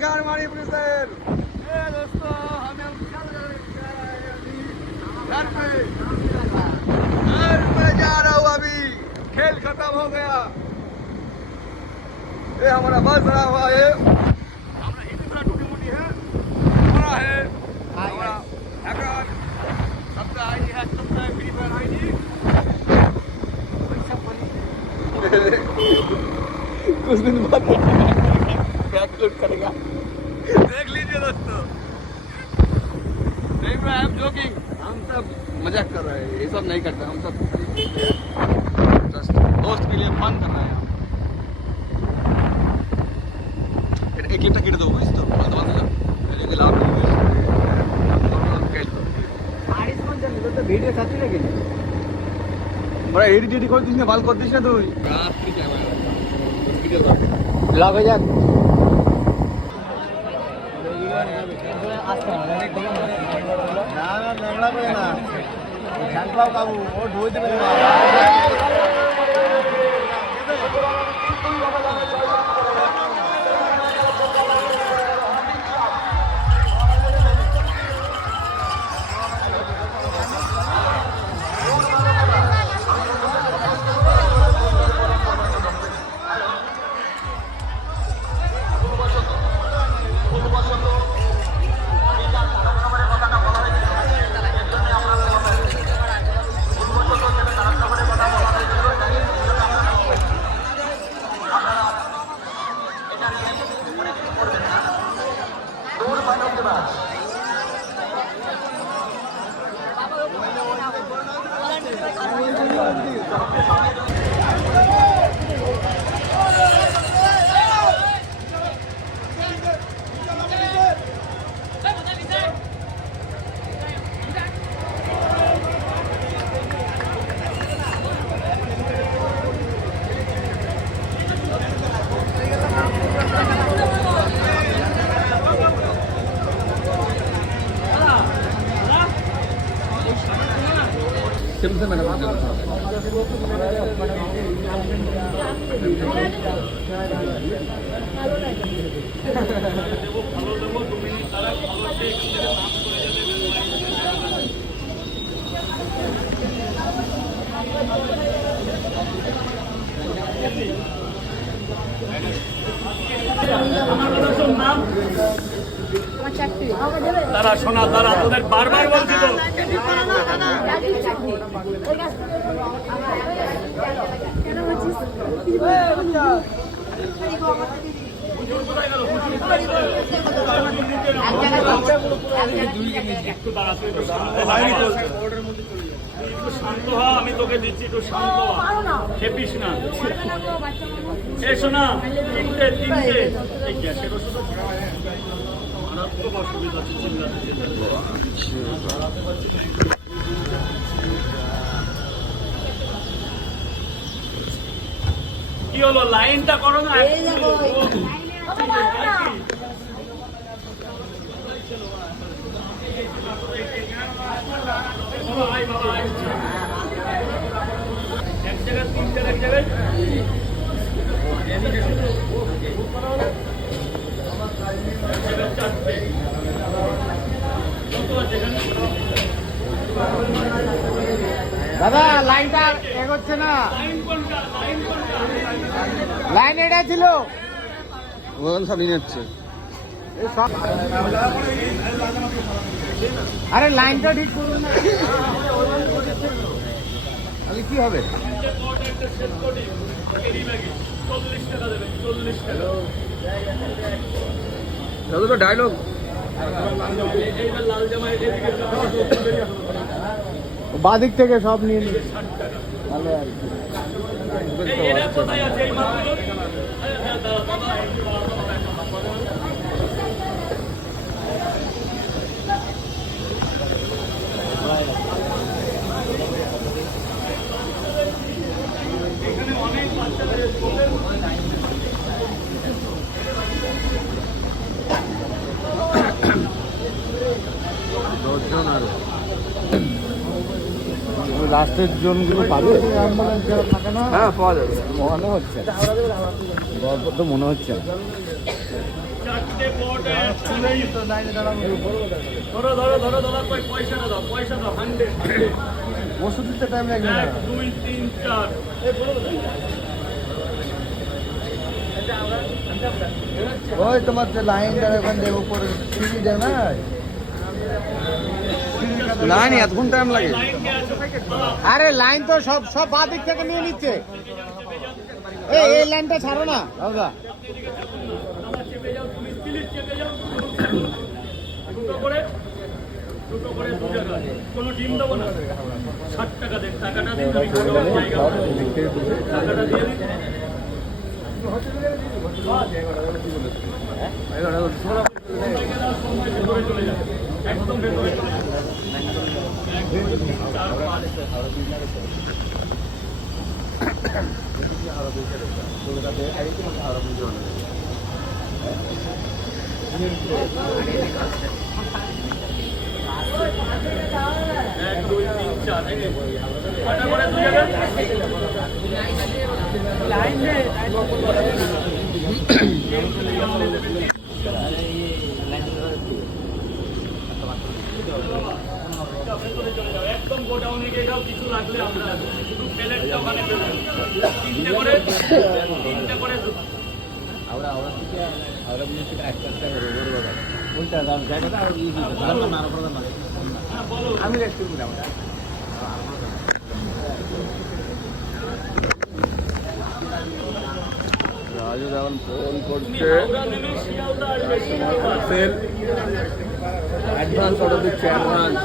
गान मारी पुलिसर दोस्तों हमें घर पे जा रहा हूँ अभी खेल खत्म हो गया ये हमारा बस रहा हुआ है हमारा हिंदी थोड़ा टूटी मोटी है हमारा है हमारा हैकर सबका आईडी है सबका फ्री फायर आईडी कुछ दिन बाद हैक करेगा देख लीजिए दोस्तों नहीं आई एम जोकिंग हम सब मजाक कर रहे हैं ये सब नहीं करते हम सब दोस्त के लिए फन कर रहे हैं एक लिफ्ट किट दो इसको बंद बंद कर लेकिन लाभ नहीं है आईडी कौन चल रहा तो वीडियो साथ में गेली बड़ा एडिट कर दिस ना बाल कर दिस ना তুই কাজ কি ক্যামেরা ভিডিও ব্লগ হয়ে যাক না না ল্যাংড়া করে না জানপাও কাবু ও ঢোল দেবে না सिम से मैंने बात किया তারা শোনা তারা তোদের বারবার বলছি তো শান্ত হ আমি তোকে দিচ্ছি একটু শান্ত খেপিস না এসো না তিনটে এই গ্যাসের ওষুধ অসুবিধা কি হলো লাইনটা করো না এক জায়গায় তিনটে এক জায়গায় দাদা লাইনটা এগোচ্ছে না লাইন এটা ছিল ওখানে সব নিয়ে যাচ্ছে আরে লাইনটা ঠিক করুন না তাহলে কি হবে তো ডায়লগ বাদিক থেকে সব নিয়ে নিই ভালো আর এখানে অনেক বাচ্চাদের দশজন আর লাস্টের জনগুলো পাবে থাকে না হ্যাঁ পাওয়া যাবে মনে হচ্ছে গল্প তো মনে হচ্ছে ধরো ধরো ধরো দাদা, পয়সাটা দাও, পয়সাটা 100 ওষুধ দিতে টাইম লাগবে না। 1 2 3 4 ওই তোমার যে লাইনটা ওখান থেকে উপরে সিঁড়ি দেয় না, লাইন এতক্ষণ টাইম লাগে? আরে লাইন তো সব সব বাঁ দিক থেকে নিয়ে নিচ্ছে। এই লাইনটা ছাড়ো না দাদা। দুটো করে 2 টাকা, কোনো ডিম দেবো না। 60 টাকা দেন, টাকাটা দিন, আমি টাকাটা দিয়ে দিন। ভেতরে চলে যাবে, একদম ভেতরে চলে যাবে। এক দুই তিন চার, কটা করে 2 টাকা? একদম গোডাউনে গিয়ে যাও, কিছু লাগলে আমরা শুধু প্লেটটা ওখানে পেলেন। 3টে করে 3টে করে আমি রেস্ট করবো না। রাজু এখন ফোন করছে, সেল অ্যাডভান্স অর্ডার দিচ্ছে, অ্যাডভান্স।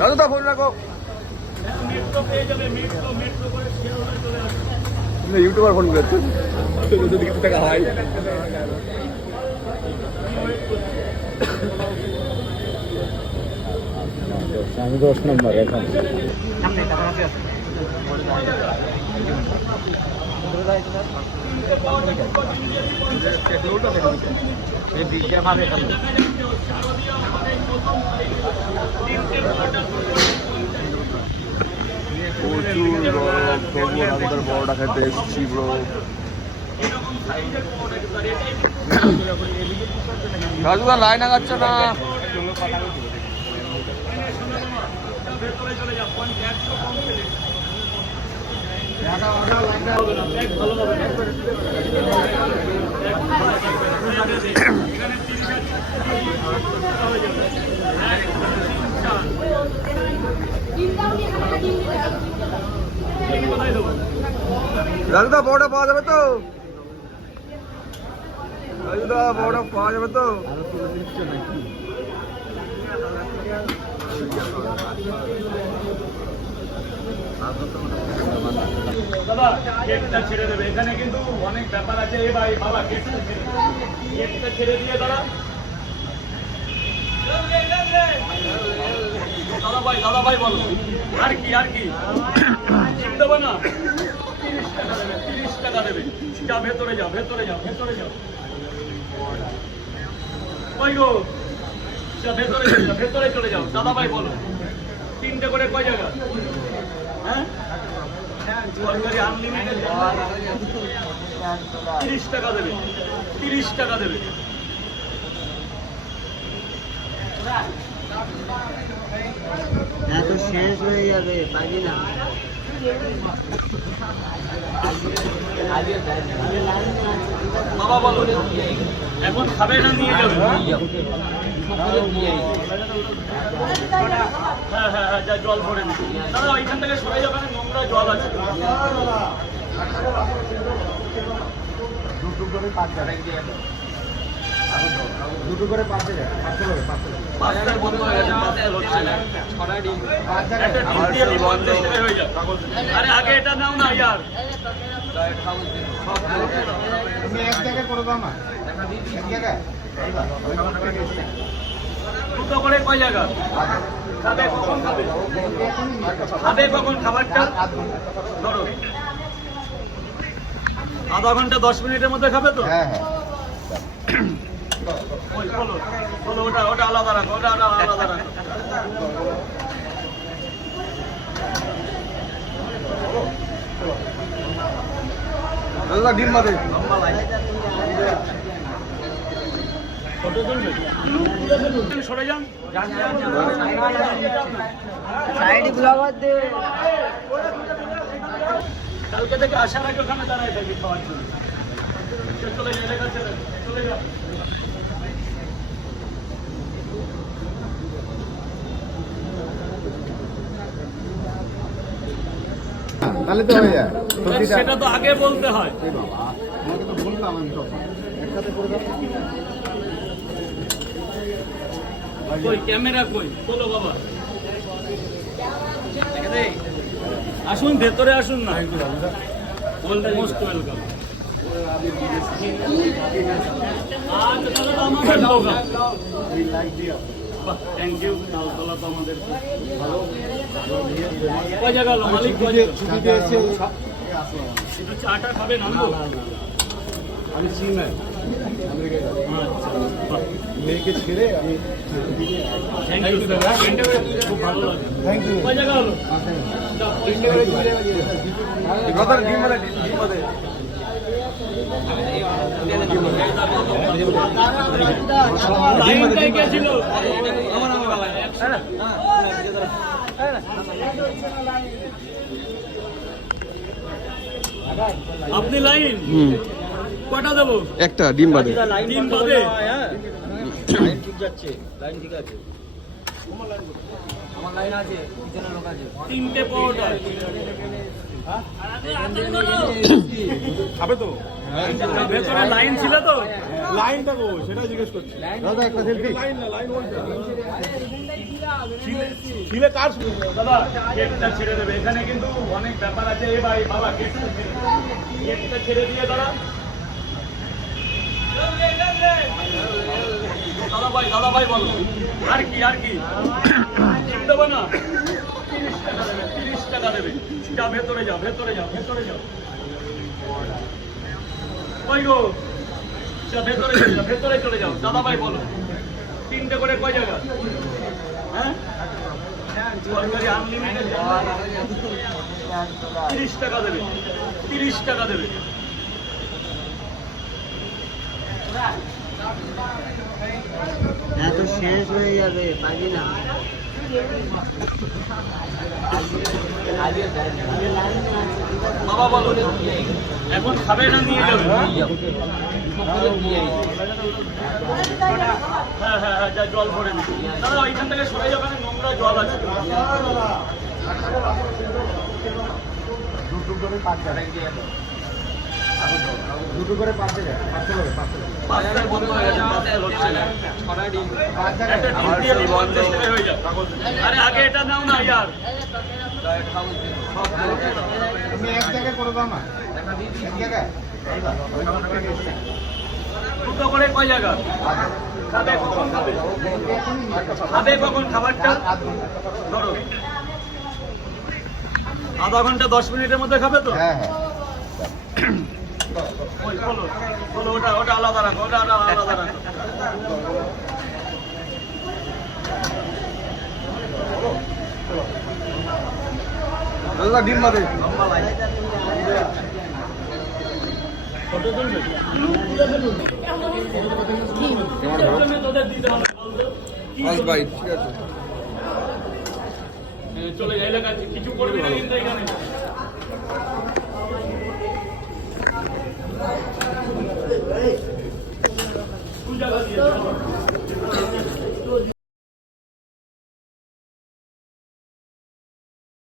রাজু দা ফোন রাখো, মেট্রো পেয়ে যাবে, মেট্রো করে শিয়ালদায় চলে আসবে। তুমি ইউটিউবার ফোন করেছো, যদি কিছু টাকা হয়। আমি 10 নম্বর এখন। প্রচুর গরম, তবু আমাদের বড়টা খেতে এসেছি ব্রো। রাজুদা লাইন আগাচ্ছে না। ভেতরে চলে যাও, 100 কম পেলে রাজুদা বড়টা পাওয়া যাবে তো? রাজুদা বড়টা পাওয়া যাবে তো? দাদা গেটটা ছেড়ে দেবে, এখানে কিন্তু অনেক ব্যাপার আছে। এ ভাই বাবা, গেটটা ছেড়ে দিয়ে দাদা। দাদা ভাই বলো, আর কি জিপ দেবো না? 30 টাকা দেবে। যা ভেতরে যাও, ভেতরে যাও, ভেতরে যাও। কই গো, যা ভেতরে চলে যাও, ভেতরে চলে যাও। দাদা ভাই বলো, 3টে করে কয় জায়গা? হ্যাঁ, সরকারি আনলিমিটেড 30 টাকা দেবে, 30 টাকা দেবে। তো শেষ হয়ে যাবে, পারি না। বাবা বলো, এখন খাবে না নিয়ে যাবে? হ্যাঁ, যা জল ভরে দিচ্ছি দাদা, ওইখান থেকে সরে যাবে না, নোংরা জল আছে। দুটো করে 5 টাকা, 5 করে 5 টাকা। পাঁচটার বন্ধ হয়ে গেছে, পাঁচটার হচ্ছে না। একটা ডিম দিয়ে দিই, 50 টাকা হয়ে যাবে। আরে আগে এটা নাও না ইয়ার। তুমি এক জায়গায় করে দাও না, এক জায়গায়। দুটো করে কয় জায়গা? খাবে কখন খাবে? খাবে কখন খাবারটা? ধরো আধা ঘন্টা 10 মিনিটের মধ্যে খাবে তো? হ্যাঁ। ওই বলো, ওটা আলাদা রাখো, ওটা আলাদা রাখো। দাদা ডিম বাদে সরে যান কালকে থেকে আসার আগে ওখানে দাঁড়ায় থাকি খাওয়ার জন্য চলে যাও এলাকা ছেড়ে চলে যাও তাহলে তো হয়ে যায় সবজিটা সেটা তো আগে বলতে হয় আমাকে তো বললাম আমি তখন একসাথে করে দাও কই ক্যামেরা কই বলো বাবা আসুন ভেতরে আসুন না মোস্ট ওয়েলকাম আমাদের দোকান থ্যাংক ইউ তালতলা তো আমাদের কয় জায়গা হলো মালিক কয় জায়গা? ছুটিতে এসে একটু চাটা খাবেন আনবো আমি চিনাই মেয়েকে ছেড়ে আমি থ্যাংক ইউ খুব ভালো লাগে থ্যাংক ইউ কয় জায়গা হলো দাদা ডিম বাদে ডিম বাদে লাইনটাই কে ছিল আপনি লাইন কটা দেবো একটা ডিম বাদে তিন বাদে তিনটে পরোটা খাবে তো ভেতরে লাইন ছিল তো লাইনটা গো সেটা জিজ্ঞেস করছি দাদা একটা সেলফি লাইন না লাইন ওইটা ছিলে কার দাদা গেটটা ছেড়ে দেবে এখানে কিন্তু অনেক ব্যাপার আছে এ ভাই বাবা গেটটা ছেড়ে দিয়ে দাদা দাদা ভাই বলো আর কি দেবো না 30 টাকা দেবে যা ভেতরে যাও কই গো যা ভেতরে চলে যাও দাদা ভাই বলো তিনটে করে কয় জায়গা হ্যাঁ সরকারি আনলিমিটেড 30 টাকা দেবে হ্যাঁ তো শেষ হয়ে যাবে পারি না বাবা বলো এখন খাবে না নিয়ে যাবে হ্যাঁ যা জল ভরে দিচ্ছি দাদা ওইখান থেকে সরে যাবে নোংরা জল আছে দুটো করে পাঁচ টাকা পাঁচটায় বন্ধ হয়ে গেছে পাঁচটায় হচ্ছে না একটা ডিম দিয়ে দিন 50 টাকা হয়ে যাবে আরে আগে এটা নাও না ইয়ার তুমি এক জায়গায় করে দাও না এক জায়গায় দুটো করে কয় জায়গা খাবে কখন খাবারটা ধরো আধা ঘন্টা 10 মিনিটের মধ্যে খাবে তো হ্যাঁ বলো ওটা আলাদা রাখো আলাদা রাখো দাদা ডিম বাদে তোদের দিতে হবে ভাই ঠিক আছে চলে যাই এলাকা কিছু করবি না কিন্তু এখানে